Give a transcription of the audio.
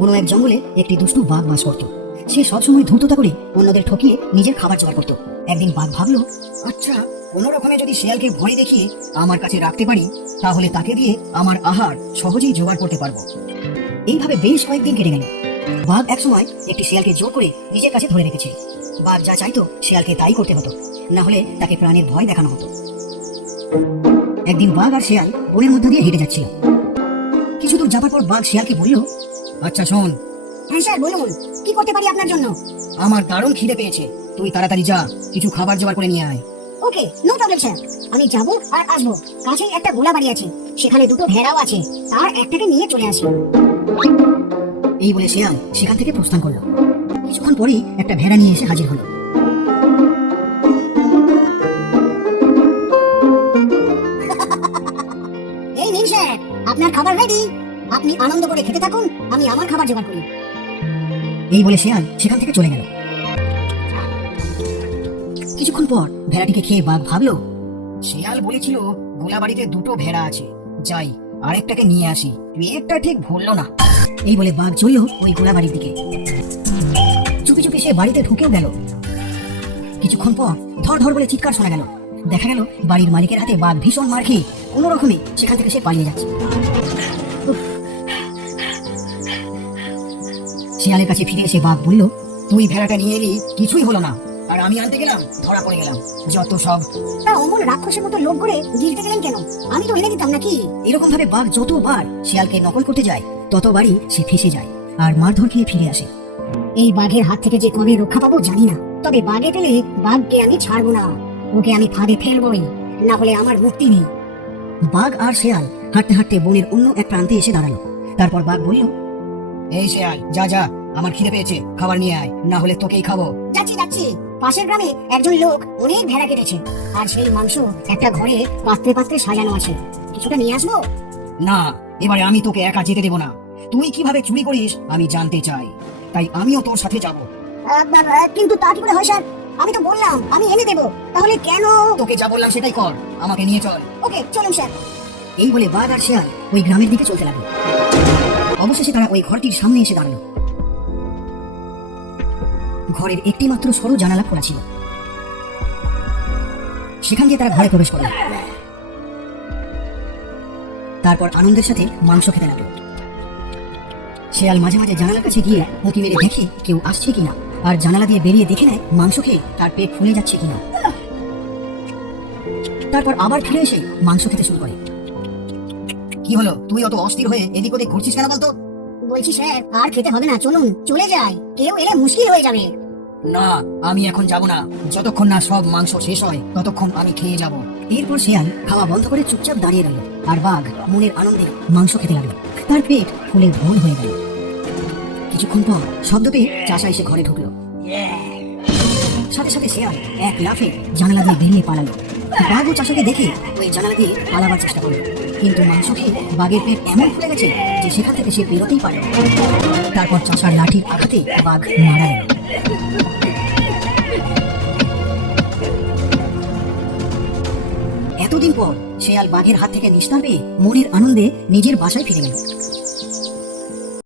কোনো এক জঙ্গলে একটি দুষ্টু বাঘ বাস করত। সে সবসময় ধূর্ততা করে অন্যদের ঠকিয়ে নিজের খাবার জোগাড় করত। একদিন বাঘ ভাবলো, আচ্ছা, কোনো রকমে যদি শিয়ালকে ভয় দেখিয়ে আমার কাছে রাখতে পারি, তাহলে তাকে দিয়ে আমার আহার সহজেই জোগাড় করতে পারবো। এইভাবে বেশ কয়েকদিন কেটে গেল। বাঘ একসময় একটি শিয়ালকে জোর করে নিজের কাছে ধরে রেখেছে। বাঘ যা চাইতো শিয়ালকে তাই করতে হতো, না হলে তাকে প্রাণের ভয় দেখানো হতো। একদিন বাঘ আর শিয়াল বনের মধ্যে দিয়ে হেঁটে যাচ্ছিল। কিছু দূর যাবার পর বাঘ শিয়ালকে বলল, আচ্ছা শোন। হ্যাঁ স্যার, বলুন, কি করতে পারি আপনার জন্য? আমার দারুণ খিদে পেয়েছে, তুই তাড়াতাড়ি যা, কিছু খাবার জোগাড় করে নিয়ে আয়। ওকে, নো প্রবলেম স্যার, আমি যাবো আর আসবো। কাছেই একটা গোলা বাড়ি আছে, সেখানে দুটো ভেড়াও আছে, তার একটাকে নিয়ে চলে আসি। এই বলে শিয়াল সেখান থেকে প্রস্থান করলো। কিছুক্ষণ পরেই একটা ভেড়া নিয়ে এসে হাজির হলো। এই নিন স্যার, আপনার খাবার রেডি, আপনি আনন্দ করে খেতে থাকুন, আমি আমার খাবার জোগাড় করি। এই বলে শিয়াল সেখান থেকে চলে গেল। কিছুক্ষণ পর ভেড়াটিকে খেয়ে বাঘ ভাবলো, শিয়াল বলেছিল গোলাবাড়িতে দুটো ভেড়া আছে, যাই আরেকটাকে নিয়ে আসি, পেটটা ঠিক ভরলো না। এই বলে বাঘ চলল ওই গোলাবাড়ির দিকে। চুপি চুপি সে বাড়িতে ঢুকেও গেল। কিছুক্ষণ পর ধর ধর বলে চিৎকার শোনা গেল। দেখা গেল বাড়ির মালিকের হাতে বাঘ ভীষণ মার খেয়ে কোনো রকমে সেখান থেকে সে পালিয়ে যাচ্ছে। শিয়ালের কাছে ফিরে এসে বাঘ বলল, তুই ভেড়াটা নিয়ে এলি, কিছুই হলো না, আর আমি আনতে গেলাম, ধরা পড়ে গেলাম, যত সব। তা অমন রাক্ষসের মতো লোক করে গিলতে গেলেন কেন? আমি তো এনে দিতাম নাকি? এরকম ভাবে বাঘ যতবার শিয়ালকে নকল করতে যায়, ততবারই সে ফেসে যায় আর মারধর খেয়ে ফিরে আসে। এই বাঘের হাত থেকে যে কবে রক্ষা পাবো জানি না, তবে বাঘে পেলে বাঘকে আমি ছাড়বো না, ওকে আমি ফাঁদে ফেলবই, না হলে আমার মুক্তি নেই। বাঘ আর শিয়াল হাঁটতে হাঁটতে বনের অন্য এক প্রান্তে এসে দাঁড়ালো। তারপর বাঘ বলল, এই শিয়াল, যা যা, আমার খিদে পেয়েছে, খাবার নিয়ে আয়, না হলে তোকেই খাবো। যাচ্ছি যাচ্ছি, পাশের গ্রামে একজন লোক অনেক ভেড়া কেটেছে, আর সেই মাংস একটা ঘরে পাত্রে পাত্রে সাজানো আছে, কিছুটা নিয়ে আসবো। না, এবারে আমি তোকে একা যেতে দেবো না, তুই কিভাবে চুরি করিস আমি জানতে চাই, তাই আমিও তোর সাথে যাব। কিন্তু তা কি করে হয় স্যার? আমি তো বললাম আমি এনে দেবো, তাহলে কেন? তোকে যা বললাম সেটাই কর, আমাকে নিয়ে চল। ওকে, চলুন স্যার। এই বলে বাঘ আর শিয়াল ওই গ্রামের দিকে চলতে লাগলো। অবশেষে তারা ওই ঘরটির সামনে এসে দাঁড়ালো। ঘরের একটি মাত্র সরু জানালা খোলা ছিল। সেখান দিয়ে তারা ঘরে প্রবেশ করল। তারপর আনন্দের সাথে মাংস খেতে লাগলো। শিয়াল মাঝে মাঝে জানালার কাছে গিয়ে উঁকি মেরে দেখে কেউ আসছে কিনা, আর জানালা দিয়ে বেরিয়ে দেখে নেয় মাংস খেয়ে তার পেট ফুলে যাচ্ছে কিনা। তারপর আবার ফিরে এসে মাংস খেতে শুরু করে। কি হলো, তুই অত অস্থির হয়ে এদিক ওদিক ঘুরছিস কেন বলতো? বলছি স্যার, আর খেতে হবে না, চলুন চলে যাই, কেউ এলে মুশকিল হয়ে যাবে। না, আমি এখন যাব না, যতক্ষণ না সব মাংস শেষ হয় ততক্ষণ আমি খেয়ে যাব। এরপর শিয়াল খাওয়া বন্ধ করে চুপচাপ দাঁড়িয়ে রইল, আর বাঘ মনের আনন্দে মাংস খেতে লাগলো। তার পেট ফুলে ভোর হয়ে গেল। কিছুক্ষণ পর শব্দ পেয়ে চাষা এসে ঘরে ঢুকলো। সাথে সাথে শিয়াল এক লাফে জানালা দিয়ে বেরিয়ে পালালো। বাঘ ও চাষাকে দেখে ওই জানালা দিয়ে পালাবার চেষ্টা করলো, কিন্তু মাংস খেয়ে বাঘের পেট এমন ফুলে গেছে যে সেখান থেকে সে বেরোতেই পারে। তারপর চাষার লাঠির আঘাতে বাঘ মারা গেল। এতদিন পর শিয়াল বাঘের হাত থেকে নিস্তার পেয়ে মনের আনন্দে নিজের বাসায় ফিরে গেল।